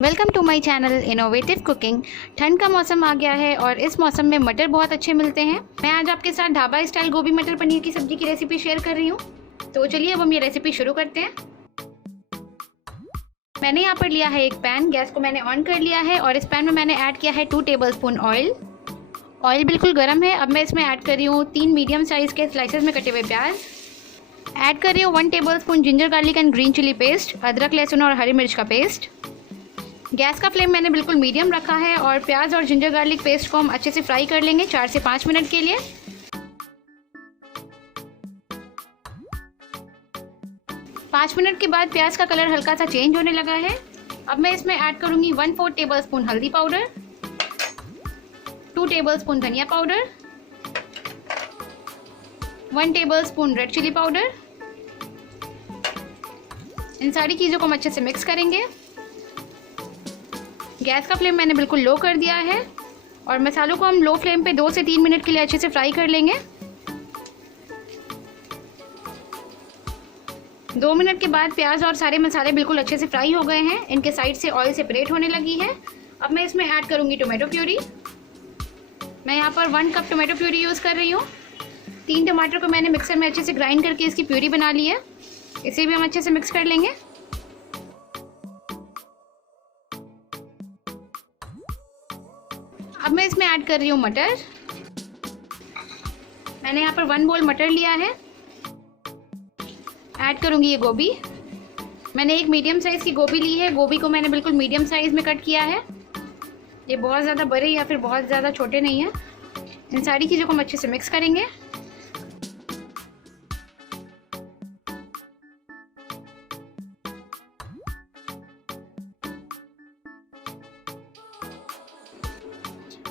Welcome to my channel innovative cooking. ठंड का मौसम आ गया है और इस मौसम में मटर बहुत अच्छे मिलते हैं। मैं आज आपके साथ ढाबा स्टाइल गोभी मटर पनीर की सब्जी की रेसिपी शेयर कर रही हूँ। तो चलिए अब हम ये रेसिपी शुरू करते हैं। मैंने यहाँ पर लिया है एक पैन, गैस को मैंने ऑन कर लिया है और इस पैन में मैंने ऐड किया है 2 टेबलस्पून ऑयल। ऑयल बिल्कुल गर्म है। अब मैं इसमें ऐड कर रही हूँ 3 मीडियम साइज़ के स्लाइसेस में कटे हुए प्याज। ऐड कर रही हूँ 1 tablespoon ginger garlic and green chilli paste, अदरक लहसुन और हरी मिर्च का पेस्ट। गैस का फ्लेम मैंने बिल्कुल मीडियम रखा है और प्याज और जिंजर गार्लिक पेस्ट को हम अच्छे से फ्राई कर लेंगे 4 से 5 मिनट के लिए। पाँच मिनट के बाद प्याज का कलर हल्का सा चेंज होने लगा है। अब मैं इसमें ऐड करूंगी 1/4 टेबलस्पून हल्दी पाउडर, 2 टेबलस्पून धनिया powder, 1 tablespoon red chilli powder. इन सारी चीज़ों को हम अच्छे से मिक्स करेंगे। गैस का फ्लेम मैंने बिल्कुल लो कर दिया है और मसालों को हम लो फ्लेम पे 2 से 3 मिनट के लिए अच्छे से फ्राई कर लेंगे। 2 मिनट के बाद प्याज और सारे मसाले बिल्कुल अच्छे से फ्राई हो गए हैं। इनके साइड से ऑयल सेपरेट होने लगी है। अब मैं इसमें ऐड करूंगी टोमेटो प्यूरी। मैं यहाँ पर 1 कप टोमेटो प्यूरी यूज़ कर रही हूँ। 3 टमाटर को मैंने मिक्सर में अच्छे से ग्राइंड करके इसकी प्यूरी बना ली है। इसे भी हम अच्छे से मिक्स कर लेंगे। अब मैं इसमें ऐड कर रही हूँ मटर। मैंने यहाँ पर 1 बोल मटर लिया है। ऐड करूँगी ये गोभी। मैंने एक मीडियम साइज़ की गोभी ली है। गोभी को मैंने बिल्कुल मीडियम साइज़ में कट किया है। ये बहुत ज़्यादा बड़े या फिर बहुत ज़्यादा छोटे नहीं हैं। इन सारी चीज़ों को हम अच्छे से मिक्स करेंगे।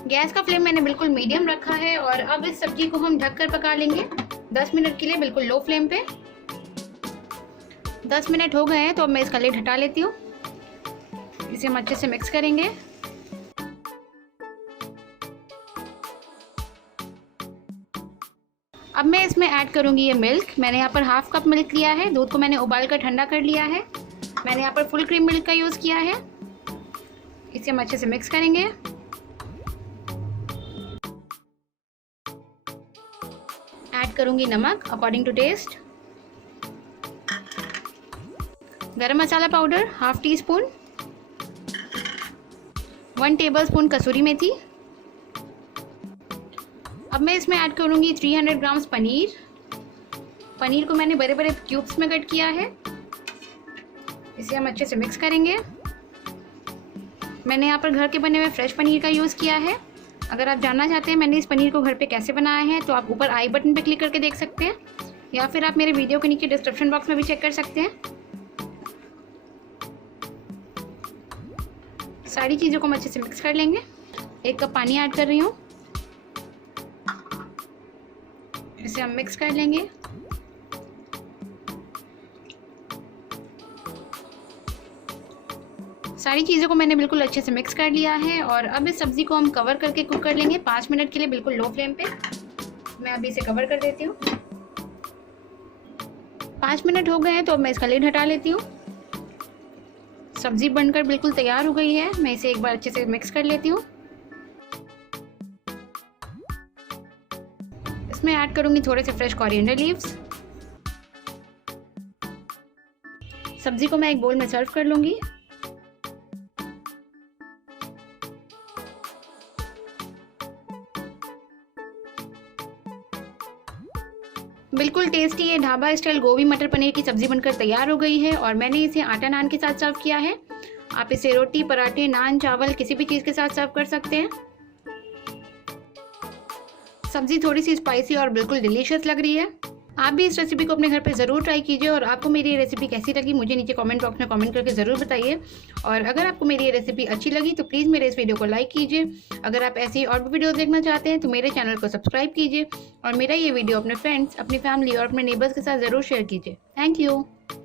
गैस का फ्लेम मैंने बिल्कुल मीडियम रखा है और अब इस सब्जी को हम ढककर पका लेंगे 10 मिनट के लिए बिल्कुल लो फ्लेम पे। 10 मिनट हो गए हैं तो अब मैं इसका लिड हटा लेती हूँ। इसे हम अच्छे से मिक्स करेंगे। अब मैं इसमें ऐड करूँगी ये मिल्क। मैंने यहाँ पर 1/2 कप मिल्क लिया है। दूध को मैंने उबाल कर ठंडा कर लिया है। मैंने यहाँ पर फुल क्रीम मिल्क का यूज़ किया है। इसे हम अच्छे से मिक्स करेंगे। ऐड करूंगी नमक according to taste. Garam masala powder 1/2 teaspoon, 1 tablespoon kasuri methi. अब मैं इसमें ऐड करूंगी 300 ग्राम्स पनीर। पनीर को मैंने बड़े बड़े क्यूब्स में कट किया है। इसे हम अच्छे से मिक्स करेंगे। मैंने यहाँ पर घर के बने हुए फ्रेश पनीर का यूज़ किया है। अगर आप जानना चाहते हैं मैंने इस पनीर को घर पे कैसे बनाया है तो आप ऊपर आई बटन पे क्लिक करके देख सकते हैं या फिर आप मेरे वीडियो के नीचे डिस्क्रिप्शन बॉक्स में भी चेक कर सकते हैं। सारी चीज़ों को हम अच्छे से मिक्स कर लेंगे। 1 कप पानी ऐड कर रही हूँ। इसे हम मिक्स कर लेंगे। सारी चीज़ों को मैंने बिल्कुल अच्छे से मिक्स कर लिया है और अब इस सब्ज़ी को हम कवर करके कुक कर लेंगे 5 मिनट के लिए बिल्कुल लो फ्लेम पे। मैं अभी इसे कवर कर देती हूँ। 5 मिनट हो गए हैं तो अब मैं इसका लिड हटा लेती हूँ। सब्ज़ी बनकर बिल्कुल तैयार हो गई है। मैं इसे एक बार अच्छे से मिक्स कर लेती हूँ। इसमें ऐड करूँगी थोड़े से फ्रेश कोरिएंडर लीव्स। सब्ज़ी को मैं एक बोल में सर्व कर लूँगी। बिल्कुल टेस्टी ये ढाबा स्टाइल गोभी मटर पनीर की सब्ज़ी बनकर तैयार हो गई है और मैंने इसे आटा नान के साथ सर्व किया है। आप इसे रोटी, पराठे, नान, चावल किसी भी चीज़ के साथ सर्व कर सकते हैं। सब्ज़ी थोड़ी सी स्पाइसी और बिल्कुल डिलीशियस लग रही है। आप भी इस रेसिपी को अपने घर पे ज़रूर ट्राई कीजिए और आपको मेरी ये रेसिपी कैसी लगी मुझे नीचे कमेंट बॉक्स में कमेंट करके ज़रूर बताइए। और अगर आपको मेरी ये रेसिपी अच्छी लगी तो प्लीज़ मेरे इस वीडियो को लाइक कीजिए। अगर आप ऐसी और भी वीडियो देखना चाहते हैं तो मेरे चैनल को सब्सक्राइब कीजिए और मेरा ये वीडियो अपने फ्रेंड्स, अपनी फैमिली और अपने नेबर्स के साथ ज़रूर शेयर कीजिए। Thank you.